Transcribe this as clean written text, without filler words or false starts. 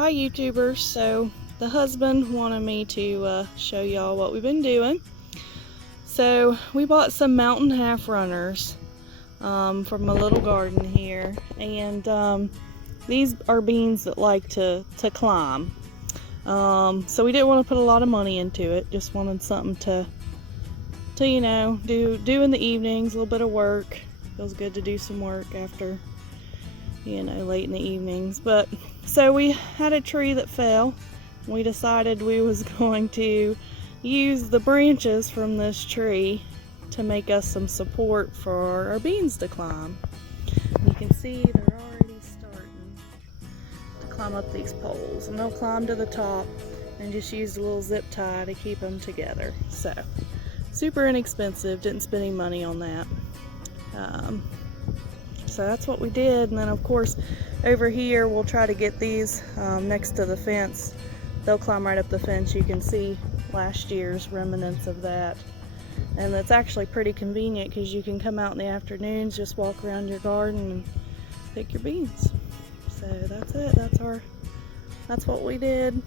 Hi YouTubers. So the husband wanted me to show y'all what we've been doing. So we bought some mountain half runners from my little garden here, and these are beans that like to climb. So we didn't want to put a lot of money into it, just wanted something to you know, do in the evenings, a little bit of work. Feels good to do some work after, you know, late in the evenings. But so we had a tree that fell. We decided we was going to use the branches from this tree to make us some support for our beans to climb. You can see they're already starting to climb up these poles, and they'll climb to the top and just use a little zip tie to keep them together. So super inexpensive, didn't spend any money on that. So that's what we did. And then of course over here we'll try to get these next to the fence. They'll climb right up the fence. You can see last year's remnants of that, and it's actually pretty convenient because you can come out in the afternoons, just walk around your garden and pick your beans. So that's it. That's what we did.